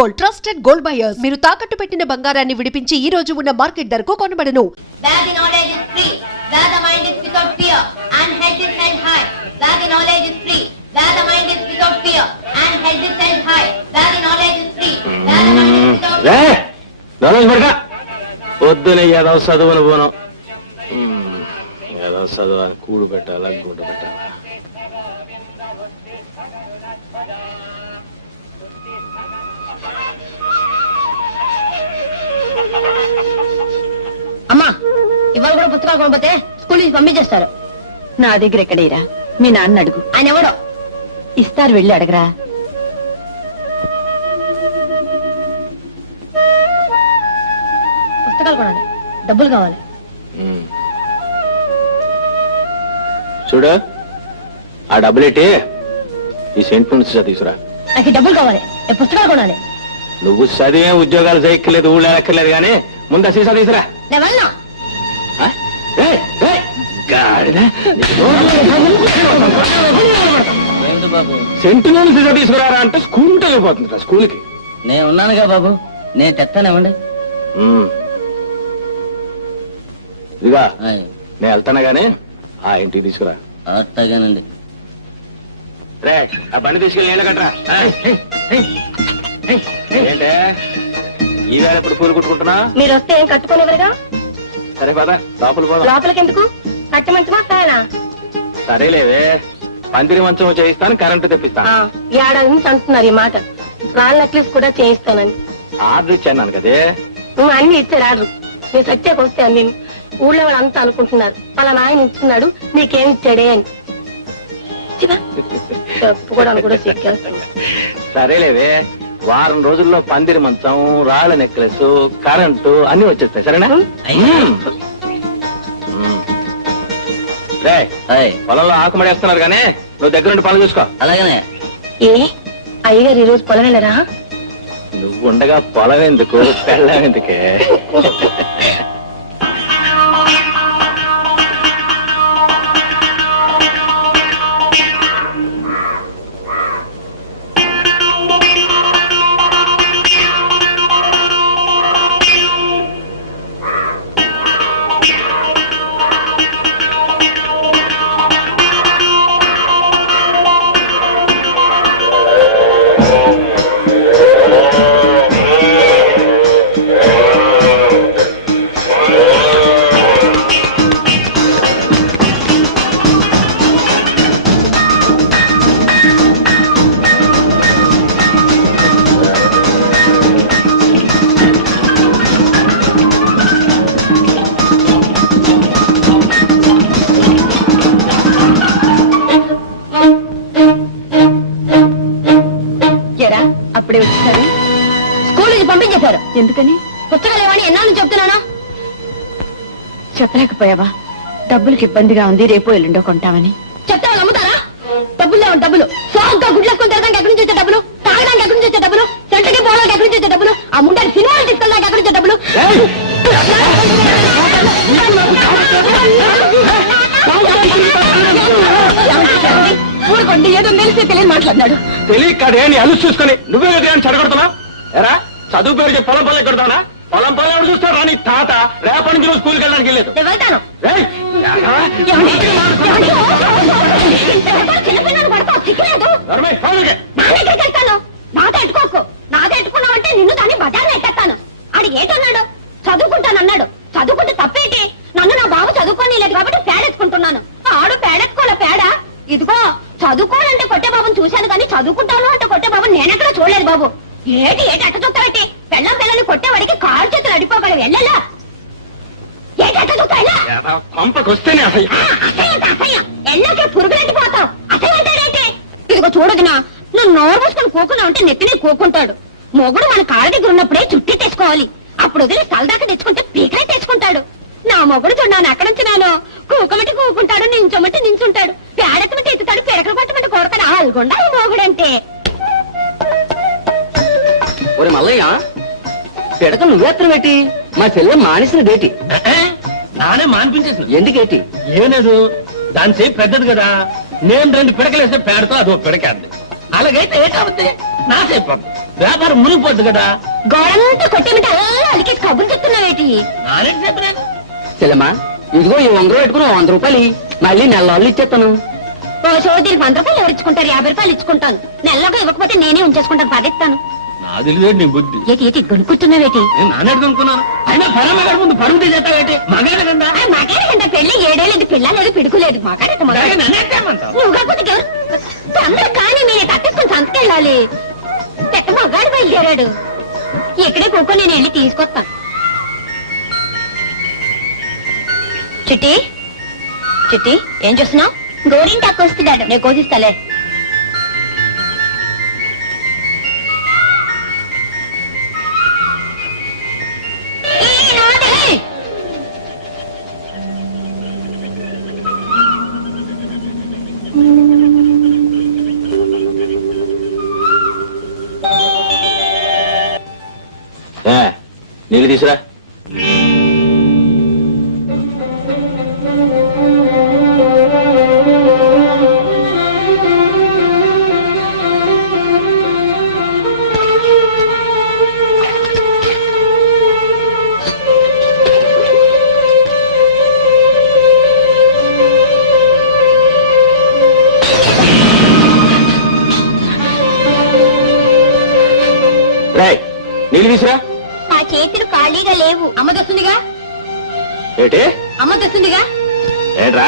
Gold trusted gold buyers. మీరు తాకట్టు పెట్టిన బంగారాన్ని విడిపించి ఈ రోజు ఉన్న మార్కెట్ ధరకు కొనబడను. Where the knowledge is free, where the mind is without fear, and head is held high. Where the knowledge is free, where the mind is without fear, and head is held high. Where the knowledge is free, where the mind is without fear. knowledge పడక పొద్దునే ఏదో చదువును పోను ఏదో చదువు కూడు పెట్టాలా గుడ్డు పెట్టాలా. అమ్మా ఇవాళ కూడా పుస్తకాలు కొనకపోతే స్కూల్ నుంచి పంపించేస్తారు. నా దగ్గర ఎక్కడేరా మీ నాన్న అడుగు. ఆయన ఎవడో ఇస్తారు, వెళ్ళి అడగరా. పుస్తకాలు కొనాలి, డబ్బులు కావాలి. చూడు ఆ డబ్బులేటి ఈ సెంట్ నుంచి తీసుకురా. నాకు ఈ డబ్బులు కావాలి, పుస్తకాలు కొనాలి. నువ్వు చదివే ఉద్యోగాలు చేయక్కర్లేదు, ఊళ్ళో ఎక్కర్లేదు, కానీ ముందు సీసా తీసుకురా. నేను వెళ్ళను. సెంటులో సీసా తీసుకురారా అంటే స్కూల్ వెళ్ళిపోతుంది. స్కూల్కి నేను ఉన్నానుగా బాబు, నేను తెస్తానేమండి. ఇదిగా నేను వెళ్తాను గానీ ఆ ఇంటికి తీసుకురా. అట్టగానండి. రే ఆ బండి తీసుకెళ్ళి నీళ్ళ కట్టరా. ఏంటే ఈ వేళ ఎప్పుడు పూలు కుట్టుకుంటున్నా? మీరు వస్తే ఏం కట్టుకోలేవరుగా. సరే పద లోపల పోదాం. లోపలికి ఎందుకు? కట్టి మంచమా ఫ్యానా? సరేలేవే, పందిరి మంచం చేయిస్తాను, కరెంటు తెప్పిస్తాను. ఏడాది నుంచి అంటున్నారు ఈ మాట. రాళ్ళ నెక్లెస్ కూడా చేయిస్తానని ఆర్డర్ ఇచ్చాను కదే. నువ్వు అన్ని ఇచ్చారు ఆర్డర్. నేను సత్యాకి వస్తే అంది. ఊళ్ళో వాళ్ళు అంతా అనుకుంటున్నారు పలానా ఆయన ఇచ్చుకున్నాడు నీకేమి ఇచ్చాడే అని. చెప్పుకోవడానికి కూడా సిగ్గేస్తుంది. సరేలేవే, వారం రోజుల్లో పందిరి మంచం, రాళ్ళ నెక్లెస్, కరెంటు అన్ని వచ్చేస్తాయి. సరేనా? రే పొలంలో ఆకుమడేస్తున్నారు కానీ నువ్వు దగ్గర నుండి పనులు చూసుకో. అలాగనే. ఏ అయ్యగారు ఈ రోజు పొలం వెళ్ళరా? నువ్వు ఉండగా పొలం ఎందుకు, పెళ్ళం ఎందుకే? అప్పుడే వచ్చేసారు. స్కూల్ నుంచి పంపించేశారు. ఎందుకని? పుస్తకాలు ఏమని ఎన్నాళ్ళు చెప్తున్నానా? చెప్పలేకపోయావా? డబ్బులకి ఇబ్బందిగా ఉంది, రేపు ఎల్లుండో కొంటామని. చెప్తే వాళ్ళు అమ్ముతారా? డబ్బులు లేవు. డబ్బులు సోగ్గా గుడ్లేసుకొని తిరగడానికి ఎక్కడి నుంచి వచ్చే డబ్బులు? తాగడానికి ఎక్కడి నుంచి వచ్చే డబ్బులు? సెంటర్కి పోవడానికి ఎక్కడి నుంచి వచ్చే డబ్బులు? ఆ ముండానికి సినిమాలు తీసుకెళ్ళడానికి ఎక్కడి నుంచి డబ్బులు? ఊరుకోండి, ఏదో తెలిసి తెలియని మాట్లాడినాడు. తెలియకడే నీ అలుసు చూసుకొని నువ్వే విగ్రహాన్ని చెడగొడుతున్నా. ఎరా చదువు పేరు చెప్పి పొలం పొలం ఎక్కడుతానా? పొలం పొలం ఎవరు చూస్తారా? నీ తాత రేపటి నుంచి నువ్వు స్కూల్కి వెళ్ళడానికి వెళ్ళలేదు. నేను వెళ్తాను. చిన్నపిల్లలు పడతావు, సిగ్గులేదు. నాతో ఎట్టుకోకు. నాతో ఎట్టుకున్నావంటే నిన్ను దాన్ని బజార్లో ఎట్టేస్తాను. ఆడు ఏటన్నాడు? చదువుకుంటానన్నాడు. చదువుకుంటే తప్పేంటి? నన్ను నా బాబు చదువుకోని లేదు కాబట్టి పేడెత్తుకుంటున్నాను. ఆడు పేడెత్తుకోలే పేడ. ఇదిగో చదువుకోవాలంటే కొట్టే బాబుని చూశాను కానీ చదువుకుంటాను అంటే కొట్టే బాబు నేనెక్కడ చూడలేదు బాబు. ఏటి ఏటి అట్ట చూస్తావేంటి? పెళ్ళం పిల్లని కొట్టేవాడికి కారు చేతులు అడిపోగలవు. వెళ్ళలా ఏటి అట్ట చూస్తాయిలా పంపకొస్తేనే అసహ్యం. ఎల్లోకే పురుగులెట్టి పోతావు. అసహ్యంటాడేంటి? ఇదిగో చూడదునా, నువ్వు నోరు మూసుకొని కూకున్నా ఉంటే నెత్తినే కూకుంటాడు. మొగుడు మన కాళ్ళ దగ్గర ఉన్నప్పుడే చుట్టి తెచ్చుకోవాలి. అప్పుడు వదిలి సలదాకా తెచ్చుకుంటే పీకలే తెచ్చుకుంటాడు. నా మొగుడు చూడాను ఎక్కడ నుంచినాను. కూకమంటే కూకుంటాడు, నించోమంటే నించుంటాడు, పేడెత్తమంటే ఎత్తుతాడు, పిడకలు పట్టమంటే కొడతాడు. ఆల్గొండ ఈ మొగుడంటే. ఒరే మల్లయ్య, పిడక నువ్వేత్తనం ఏంటి? మా చెల్లె మానేసిన డేటి. నానే మానిపించేసిన. ఎందుకేటి? ఏలేదు, దాని సేపు పెద్దది కదా. నేను 2 పిడకలేస్తే పేడతో అదో పిడకేద్ది. అలాగైతే ఏటవుద్ది? నా సేపు వ్యాపారం మునిగిపోద్ది కదా. గోడంతా కొట్టేమిటి అలా అలికేసి కబుర్లు చెప్తున్నావేటి? నానేటి చెప్పినాను. చెల్లెమ్మా ఇదిగో ఈ 100 పెట్టుకుని 100 రూపాయలు మళ్ళీ నెలవాళ్ళు ఇచ్చేస్తాను. ఓ సోదరికి 100 రూపాయలు ఎవరు ఇచ్చుకుంటారు? 50 రూపాయలు ఇచ్చుకుంటాను. నెలలోగా ఇవ్వకపోతే నేనే ఉంచేసుకుంటాను, పదిస్తాను. నా తెలియదు నీ బుద్ధి. ఏటి ఏటి గొనుక్కుంటున్నావేటి? నేను నానేటి అనుకున్నాను. అయినా పరమగారి ముందు పరుగు చేస్తావేటి? మగాడు కదా. మాకేంట పెళ్లి 7 ఏళ్ళది, పిల్ల లేదు, పిడుకు లేదు. మాకాడట నన్నేమంటావు? నువ్వు కాకపోతే అందరూ కానీ నేను తప్పించుకుని సంతకెళ్ళాలి. చెట్ట మగాడు బయలుదేరాడు. ఇక్కడే కూకో, నేను వెళ్ళి తీసుకొస్తాను. చిట్టి చిట్టి ఏం చేస్తున్నావు? గోరింటాకు వస్తున్నాడు. నేను కోసిస్తాలే. నీళ్ళు తీసురా. నీళ్ళు తీసురా. నా చేతులు ఖాళీగా లేవు. అమ్మ తెస్తుందిగా. ఏటి అమ్మ తెస్తుందిగా. ఏట్రా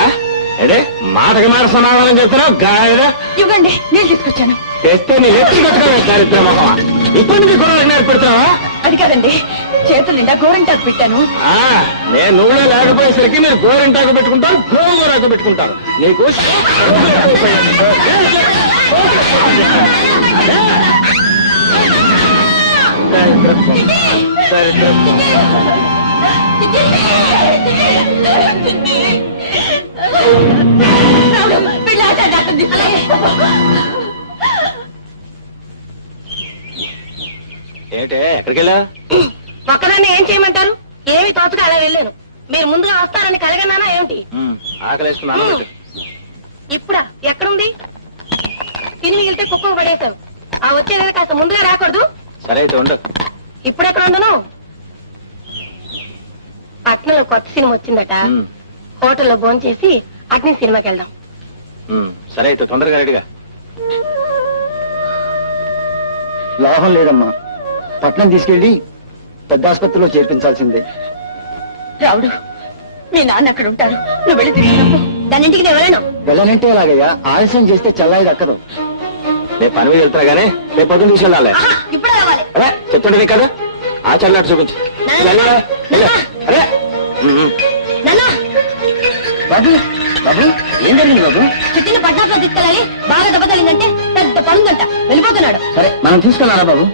ఏడే మాటకి మాట సమాధానం చెప్తున్నావు. గాయదా ఇవ్వండి, నేను తీసుకొచ్చాను. తెస్తే నీ ఎత్తి కట్టుకోవే దారిద్ర మొహమా. ఇప్పుడు నీ గొడవలకు నేర్పెడుతున్నావా? అది కాదండి, చేతులు నిండా గోరింటాకు పెట్టాను. నేను నువ్వులో లేకపోయేసరికి మీరు గోరింటాకు పెట్టుకుంటారు, గోరాకు పెట్టుకుంటారు. నీకు ఏంటే ఎక్కడికి వెళ్ళా? ఒక్కదాన్ని ఏం చేయమంటారు? ఏమి తోచక అలా వెళ్ళాను. మీరు ముందుగా వస్తారని కలగన్నానా ఏమిటి? ఆకలేసుకున్నాను. ఇప్పుడా? ఎక్కడుంది? తిని మిగిలితే కుక్క పడేశాను. ఆ వచ్చేది కాస్త ముందుగా రాకూడదు? సరే అయితే ఉండు. ఇప్పుడు ఎక్కడ ఉండను? పట్నంలో కొత్త సినిమా వచ్చిందట. హోటల్లో భోంచేసి అట్నీ సినిమాకి వెళ్దాం. సరే అయితే తొందరగా రెడీగా. లాభం లేదమ్మా, పట్నం తీసుకెళ్లి పెద్ద ఆసుపత్రిలో చేర్పించాల్సిందే. రావుడు, మీ నాన్న అక్కడ ఉంటారు. నువ్వు వెళ్ళి తీసుకురాపో. దాని ఇంటికి నేను వెళ్ళను. వెళ్ళనంటే ఎలాగయ్యా? ఆలస్యం చేస్తే చల్లాయి దక్కదు. రేపు పని మీద వెళ్తున్నా గానీ రేపు పొద్దున్న తీసుకెళ్ళాలి. ఇప్పుడే రావాలి. అరే చెప్తుంటే కదా ఆచరణాటు చూపించు. అరే నాన్న, బాబు బాబు ఏం జరిగింది బాబు? చుట్టిని పట్నంలో తీసుకెళ్ళాలి. బాగా దెబ్బ తగిలిందంటే పెద్ద పనుందంట. వెళ్ళిపోతున్నాడు. సరే మనం తీసుకెళ్ళారా బాబు?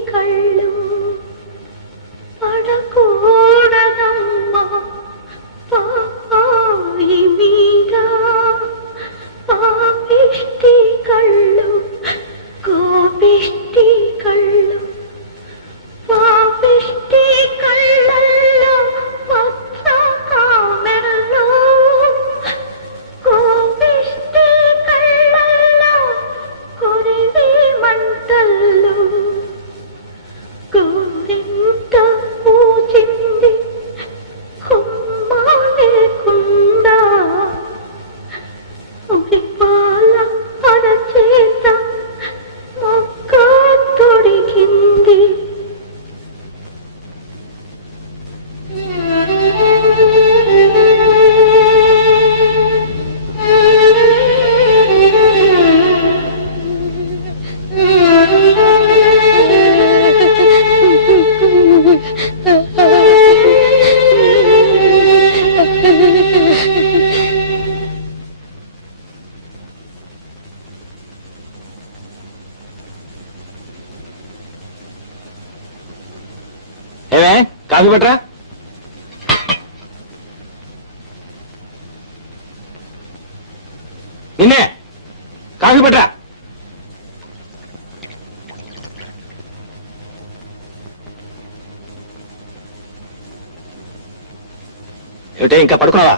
కళ్ళు పడకూడదమ్మా. ఏమే కాఫీ పట్రా. నిన్నే కాఫీ పట్రా. ఏమిటే ఇంకా పడుకున్నావా?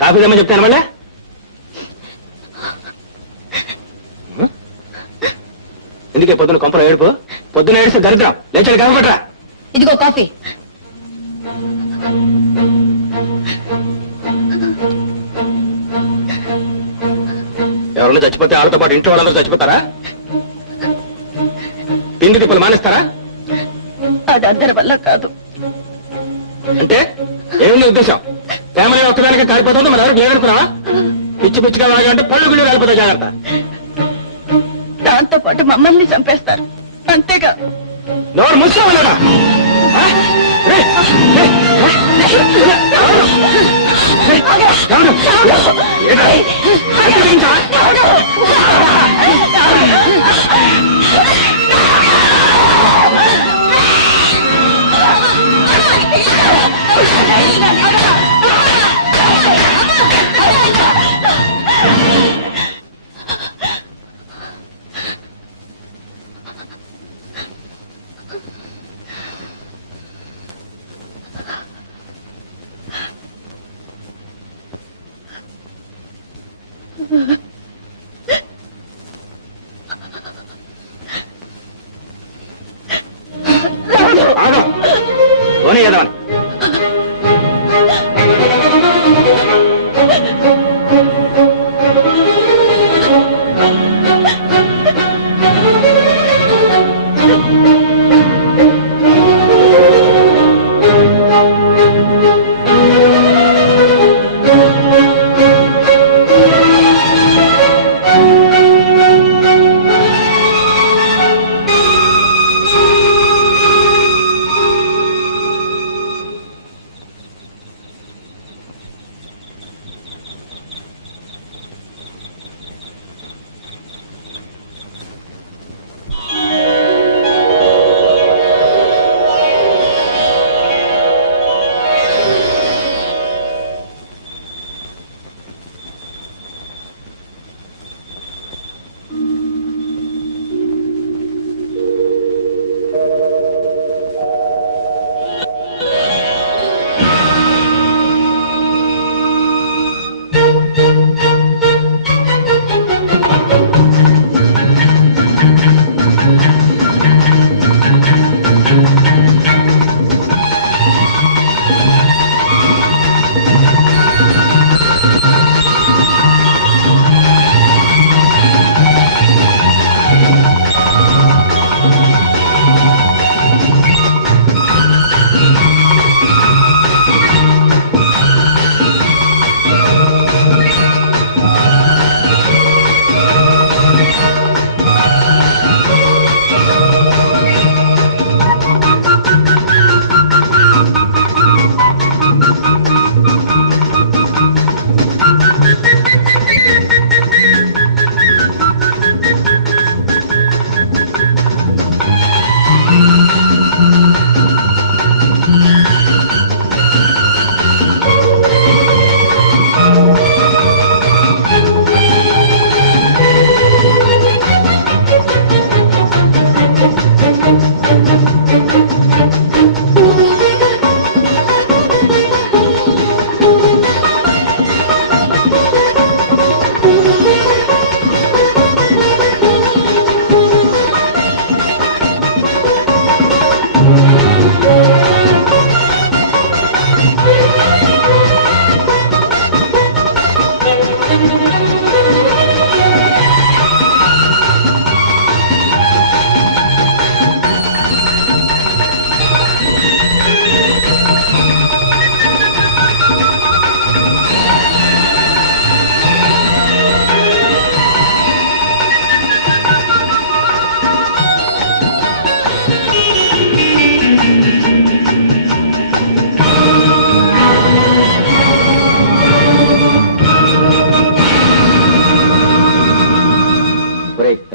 కాఫీ తెమ్మని చెప్తాను మళ్ళీ. ఎందుకే పొద్దున కొంపలో ఏడుపు? పొద్దున ఏడిస్తే దరిద్రం. లేచాడు కాఫీ పట్రా. ఇదిగో కాఫీ. ఎవరన్నా చచ్చిపోతే వాళ్ళతో పాటు ఇంట్లో వాళ్ళందరూ చచ్చిపోతారా? తిండి తిప్పలు మానేస్తారా? అది అందరి వల్ల కాదు. అంటే ఏముంది ఉద్దేశం? ప్రేమనే ఒక్కదానికి కాలిపోతుందో మన ఎవరికి లేదనుకున్నావా? పిచ్చి పిచ్చిగా లాగా అంటే పళ్ళు గుళ్ళు కాలిపోతాయి, జాగ్రత్త. దాంతో పాటు మమ్మల్ని చంపేస్తారు, అంతేగా. నోరు ముసుకోవాలరా? పోనీ ఏదవని.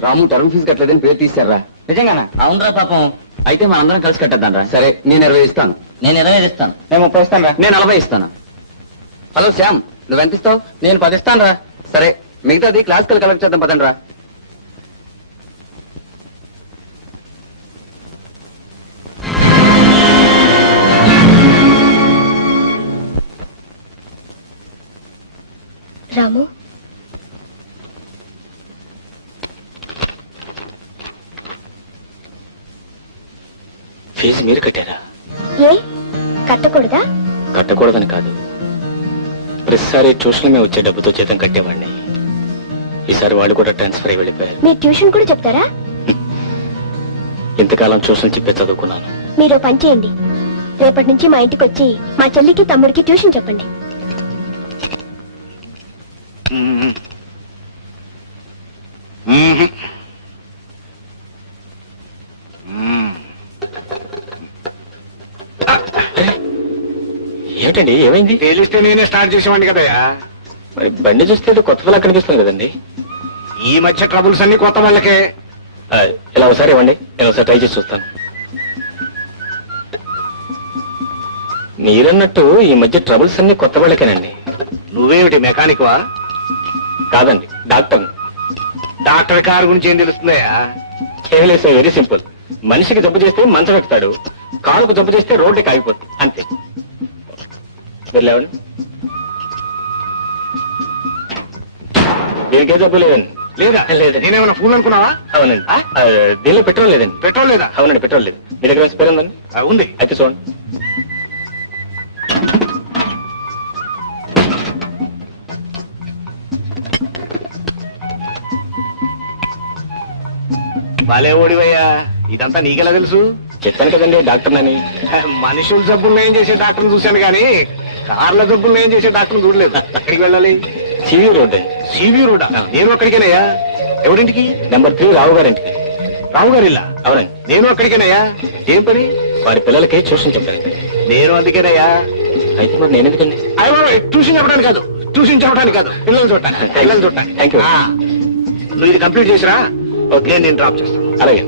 రాము టర్మ్ ఫీజు కట్టలేదని పేరు తీశారా? నిజంగానా? అవునరా పాపం, అయితే మనందరం కలిసి కట్టేద్దాం రా. సరే, నేను 20 ఇస్తాను. నేను 20 ఇస్తాను. నేను 30 ఇస్తాను రా. నేను 40 ఇస్తాను. హలో శ్యామ్, నువ్వెంత ఇస్తావు? నేను 10 ఇస్తాను రా. సరే, మిగతాది క్లాసికల్ కలెక్ట్ చేద్దాం పదండి రా. రాము, ఫీజు మీరు కట్టారా? ఏ కట్టకూడదా? కట్టకూడదని కాదు, ప్రతిసారి ట్యూషన్ మేము వచ్చే డబ్బుతో జీతం కట్టేవాడిని. ఈసారి వాళ్ళు కూడా ట్రాన్స్ఫర్ అయి వెళ్ళిపోయారు. మీరు ట్యూషన్ కూడా చెప్తారా? ఇంతకాలం ట్యూషన్ చెప్పే చదువుకున్నాను. మీరు ఓ పని చేయండి, రేపటి నుంచి మా ఇంటికి వచ్చి మా చెల్లికి తమ్ముడికి ట్యూషన్ చెప్పండి. ఏమిటండి, ఏమైంది? తేలిస్తే నేనే స్టార్ట్ చేసేవాడిని కదయ్యా. మరి బండి చూస్తే ఏదో కొత్త పిల్ల కనిపిస్తుంది కదండి. ఈ మధ్య ట్రబుల్స్ అన్ని కొత్త వాళ్ళకే. ఇలా ఒకసారి ఇవ్వండి, నేను ఒకసారి ట్రై చేసి చూస్తాను. మీరన్నట్టు ఈ మధ్య ట్రబుల్స్ అన్ని కొత్త వాళ్ళకేనండి. నువ్వేమిటి మెకానిక్ వా? కాదండి, డాక్టర్. డాక్టర్ కారు గురించి ఏం తెలుస్తుందయ్యా? ఏం లేదు సార్, వెరీ సింపుల్. మనిషికి జబ్బు చేస్తే మంచం ఎక్కుతాడు, కాలుకు జబ్బు చేస్తే రోడ్డుకి ఆగిపోతుంది, అంతే. మీరు లేవండి. దీనికే జబ్బు లేదండి. లేదా? లేదండి. నేనేమన్నా ఫూల్ అనుకున్నావా? అవునండి. దీనిలో పెట్రోల్ లేదండి. పెట్రోల్ లేదా? అవునండి, పెట్రోల్ లేదు. మీ దగ్గర స్పేర్ ఉందండి? ఉంది. అయితే చూడండి. భలే ఓడివయ్యా, ఇదంతా నీకెలా తెలుసు? చెప్పాను కదండి డాక్టర్ అని. మనుషుల జబ్బులు ఏం చేసే డాక్టర్ని చూశాను కానీ కార్ల జబ్బులు ఏం చేసే డాక్టర్ని చూడలేదు. ఎక్కడికి వెళ్ళాలి? సివి రోడ్ అండి. CV road? నేను అక్కడికేనయ్యా. ఎవరింటికి? నెంబర్ 3 రావు గారింటికి. రావు గారి ఇల్లా? అవునండి. నేను అక్కడికేనయ్యా. ఏం పని? వారి పిల్లలకి ట్యూషన్ చెప్పారండి. నేను అందుకేనయ్యా. అయితే మరి నేను ఎందుకండి? అయ్యో బాబోయ్, ట్యూషన్ చెప్పడానికి కాదు, ట్యూషన్ చెప్పడానికి కాదు, పిల్లల్ని చూడటానికి. పిల్లల్ని చూడటానికి. Thank you. నువ్వు ఇది కంప్లీట్ చేసిరా, ఓకే, నేను డ్రాప్ చేస్తాను. అలాగే.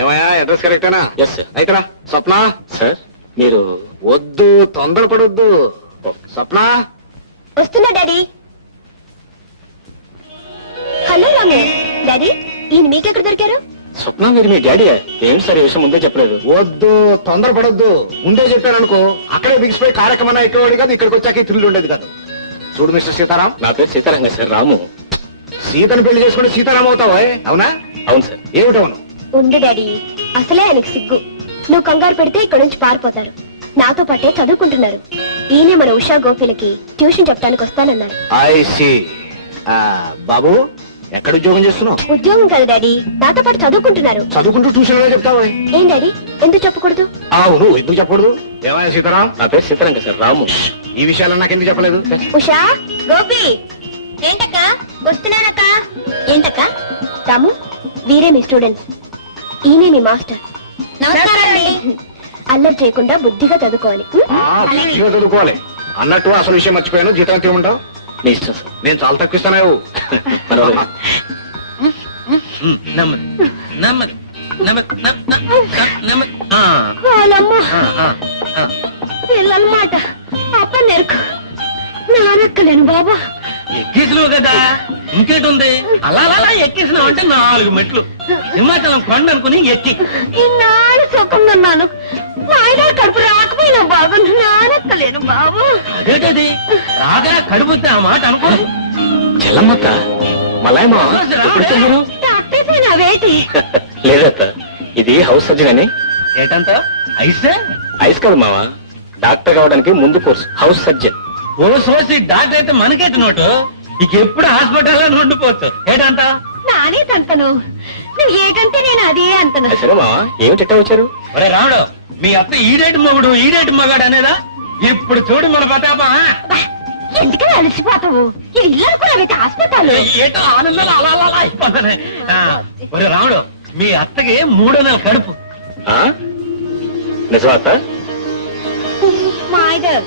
ఏమయ్యా, అడ్రస్ కరెక్టేనా? Yes sir. అయితేరా. స్వప్న. సార్ మీరు వద్దు, తొందరపడొద్దు. స్వప్న. వస్తున్నా డాడీ. హలో రాము. డాడీ, ఈయన మీకెక్కడ దొరికారు? స్వప్న మీరు మీ డాడీ? ఏంటి సార్ ఈ విషయం ముందే చెప్పలేదు? వద్దు, తొందరపడొద్దు. ముందే చెప్పాననుకో అక్కడే బిగిసిపోయి కార్యక్రమం ఎక్కేవాడు కాదు, ఇక్కడికి వచ్చాక థ్రిల్ ఉండేది కాదు. చూడు మిస్టర్ సీతారాం. నా పేరు సీతారాంగ సార్, రాము. సీతను పెళ్లి చేసుకుంటే సీతారాం అవుతావా? అవునా? అవును సార్. ఏమిటవును? ఉండు డాడీ, అసలే ఆయనకు సిగ్గు. నువ్వు కంగారు పెడితే ఇక్కడ నుంచి పారిపోతారు. నాతో పాటే చదువుకుంటున్నారు. ఈయనే మన ఉషా గోపిలకి ట్యూషన్ చెప్పడానికి వస్తానన్నారు. I see. బాబు, ఎక్కడ ఉద్యోగం చేస్తున్నావు? ఉద్యోగం కాదు డాడీ, నాతో పాటు చదువుకుంటున్నారు. చదువుకుంటూ ట్యూషన్ లో చెప్తావా? ఏం డాడీ, ఎందుకు చెప్పకూడదు? అవును, ఎందుకు చెప్పకూడదు? ఏమయ్యా సీతారాం? నా పేరు సీతారాంగ సార్, రాము. ఈ విషయాలు నాకు ఎందుకు చెప్పలేదు? ఉషా, గోపి. ఏంటక్క? వస్తున్నానక్క. ఏంటక్క? రాము, వీరే మీ స్టూడెంట్స్. ఈయనే మీ మాస్టర్. అల్లరి చేయకుండా బుద్ధిగా చదువుకోవాలి. బుద్ధిగా చదువుకోవాలి. అన్నట్టు అసలు విషయం మర్చిపోయాను. జీతం ఎంత ఇవ్వమంటావు? మీ ఇష్టం సార్. నేను చాలా తక్కువ ఇస్తాను. పర్వాలేదు. నెమ్మది నెమ్మది నెమ్మది నెమ్మది. వాళ్ళమ్మ పిల్లలమాట అప్ప నెరుకు నానెక్కలేను బాబా. ఎక్కేసినావు కదా, ఇంకేటుంది? అలా అలా ఎక్కేసినావు అంటే 4 మెట్లు. హిమాచలం కొండ అనుకుని ఎక్కి ఇన్నాళ్ళు సుఖంగా నాయన కడుపు రాకపోయినా బాబు, నానెక్కలేను బాబు. అదేటది రాగా కడుపుతే ఆ మాట అనుకోదు. చెల్లమ్మత్త మలాయమా ఎప్పుడు చదివారు? డాక్టర్సేనా వేటి? లేదత్త, ఇది హౌస్ సర్జన్ అని. ఏటంత అయితే ఐస్ కాదు మావా, డాక్టర్ కావడానికి ముందు కోర్సు హౌస్ సర్జన్. ఓ సోసి డాక్టర్ అయితే మనకేట నోటు. ఇక ఎప్పుడు హాస్పిటల్లో ఉండిపోవచ్చు. ఏటంత నానే తంతను, నువ్వు ఏకంటే నేను అదే అంతను. సరే మావా, ఏమిటి వచ్చారు? ఒరే రాముడు, మీ అత్త ఈడేటి మొగుడు ఈడేటి మగాడు అనేదా? ఇప్పుడు చూడు మన ప్రతాపం. ఎందుకని అలసిపోతావు? ఇది ఇల్లు అనుకున్నావైతే హాస్పిటల్. ఏటో ఆనందాలు అలా అలా అలా అయిపోతానే. ఒరే రాముడు, మీ అత్తకి 3వ నెల కడుపు. నిజమా అత్త? టైగర్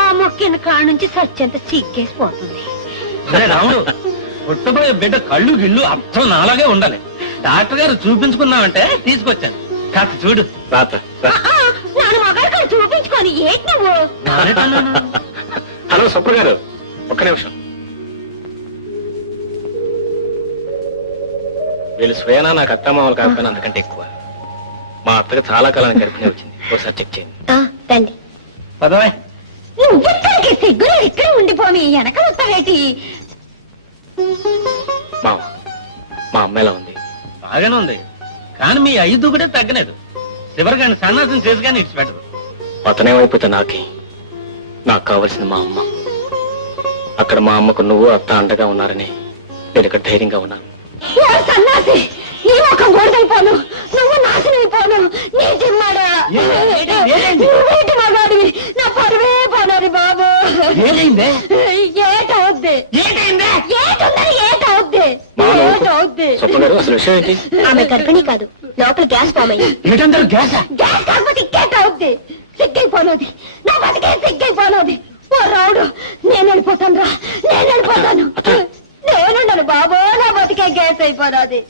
ఆ మొక్కిన కాడ నుంచి సత్యంత సిగ్గేసిపోతుంది. సరే రాముడు, పుట్టబోయే బిడ్డ కళ్ళు గిళ్ళు అర్థం నాలాగే ఉండాలి. డాక్టర్ గారు చూపించుకున్నామంటే తీసుకొచ్చాను. కాస్త చూడు. రాత నాను మగాడు చూపించుకొని ఏంటి నువ్వు? నానేటన్నాను. హలో సుప్ర గారు, ఒక్క నిమిషం. వీళ్ళు స్వయానా నాకు అత్తమామలు కాకపోయినా అంతకంటే ఎక్కువ. మా అత్తగా చాలా కాలానికి గర్భిణి వచ్చింది. ఒకసారి చెక్ చేయండి. తండి పదవే. నువ్వెక్కడికి సిగ్గులు ఇక్కడే ఉండిపోమి వెనక వస్తావేటి? మామ, మా అమ్మ ఎలా ఉంది? బాగానే ఉంది, కానీ మీ ఐదు కూడా తగ్గలేదు. చివరిగా సన్నాసం చేసి కానీ ఇచ్చిపెట్టదు. అతనేమైపోతే నాకే. నాకు కావాల్సింది మా అమ్మ. అక్కడ మా అమ్మకు నువ్వు అత్త అండగా ఉన్నారని నేను ఇక్కడ ధైర్యంగా ఉన్నాను. సన్నాసి, నీ ముఖం గొడవైపోను, నువ్వు నాశనైపోను. నీ జిమ్మాడా నువ్వేటి మగాడివి, నా పరువే పోనాది బాబు. ఏమైందే? ఏటవుద్ది సుప్ర గారు, అసలు విషయం ఏంటి? ఆమె గర్భిణి కాదు, లోపల గ్యాస్ ఫామ్ అయ్యింది. ఏంటంటారు? గ్యాసా? గ్యాస్ కాకపోతే ఇంకేటవుద్ది? సిగ్గైపోనది, నా బతికే సిగ్గైపోనది. ఓ రావుడు, నేను వెళ్ళిపోతాను రా, నేను వెళ్ళిపోతాను. నేనుండను బాబో, నా బతికే గ్యాస్ అయిపోనది.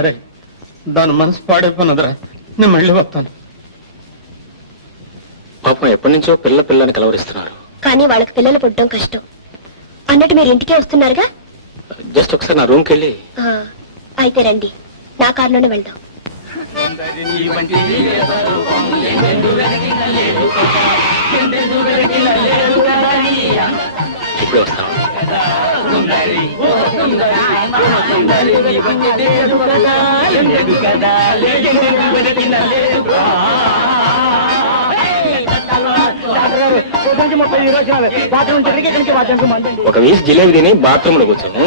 అరే, దాని మనసు పాడైపోయినదిరా. నేను మళ్ళీ వస్తాను. పాపం ఎప్పటి నుంచో పిల్లని కలవరిస్తున్నారు. కానీ వాళ్ళకి పిల్లలు పుట్టడం కష్టం. అన్నట్టు మీరు ఇంటికే వస్తున్నారుగా? జస్ట్ ఒకసారి నా రూమ్కి వెళ్ళి. అయితే రండి, నా కారులోనే వెళ్దాం. ఇప్పుడే వస్తాను. ఒక వీసి జిలేబీ తిని బాత్రూమ్ లో కూర్చోను.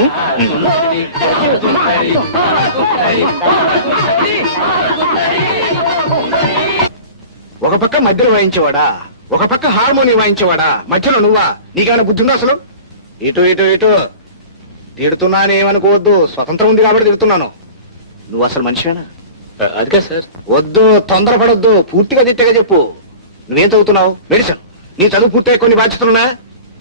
ఒక పక్క మధ్యలో వాయించేవాడా, ఒక పక్క హార్మోనియం వాయించేవాడా, మధ్యలో నువ్వా? నీకేమైనా బుద్ధి ఉందా అసలు? ఇటు ఇటు ఇటు తిడుతున్నానేమనుకోవద్దు, స్వతంత్రం ఉంది కాబట్టి తిడుతున్నాను. నువ్వు అసలు మనిషివేనా? అదిగా సార్. వద్దు, తొందరపడొద్దు, పూర్తిగా తిట్టగా చెప్పు. నువ్వేం చదువుతున్నావు? మెడిసిన్. నీ చదువు పూర్తయ్యే కొన్ని బాధ్యతలున్నా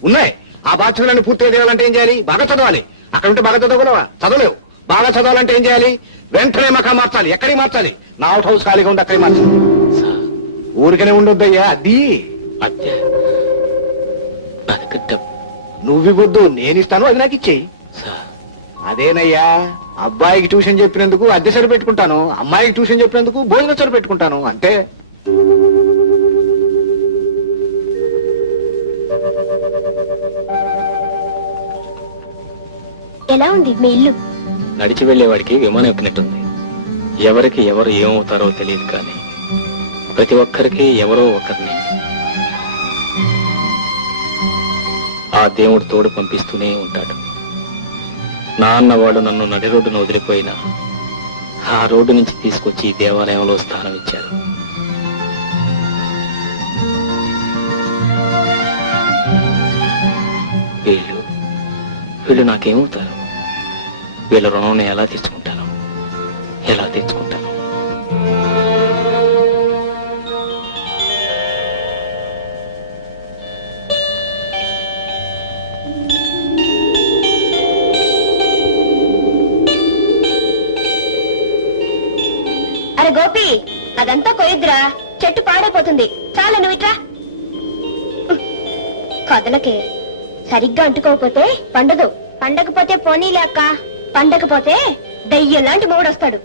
ఉన్నాయి. ఆ బాధ్యతలన్నీ పూర్తిగా చేయాలంటే ఏం చేయాలి? బాగా చదవాలి. అక్కడ ఉంటే బాగా చదవగలవా? చదవలేవు. బాగా చదవాలంటే ఏం చేయాలి? వెంటనే మకా మార్చాలి. ఎక్కడికి మార్చాలి? నా అవుట్ హౌస్ ఖాళీగా ఉంది, అక్కడికి మార్చాలి. ఊరికనే ఉండొద్దయ్యా. అది అద్దె నా దగ్గర డబ్బు. నువ్వివద్దు, నేనిస్తాను, అది నాకు ఇచ్చేయి. సార్, అదేనయ్యా, అబ్బాయికి ట్యూషన్ చెప్పినందుకు అద్దె సరి పెట్టుకుంటాను, అమ్మాయికి ట్యూషన్ చెప్పినందుకు భోజనం సరి పెట్టుకుంటాను, అంతే. ఎలా ఉంది మీ ఇల్లు? నడిచి వెళ్లేవాడికి విమానం ఎక్కినట్టుంది. ఎవరికి ఎవరు ఏమవుతారో తెలియదు, కానీ ప్రతి ఒక్కరికి ఎవరో ఒకరిని ఆ దేవుడు తోడు పంపిస్తూనే ఉంటాడు. నాన్నవాడు నన్ను నడి రోడ్డును వదిలిపోయినా ఆ రోడ్డు నుంచి తీసుకొచ్చి ఈ దేవాలయంలో స్థానం ఇచ్చారు. వీళ్ళు నాకేమవుతారు? వీళ్ళ రుణం నేను ఎలా తెచ్చుకుంటాను? అరే గోపి, అదంతా కొయ్యద్దురా, చెట్టు పాడైపోతుంది. చాలా నువ్వు ఇట్రా. కదలకే, సరిగ్గా అంటుకోకపోతే పండదు. పండకపోతే పోనీలే అక్క, పండకపోతే దయ్యం లాంటి మొగుడొస్తాడు.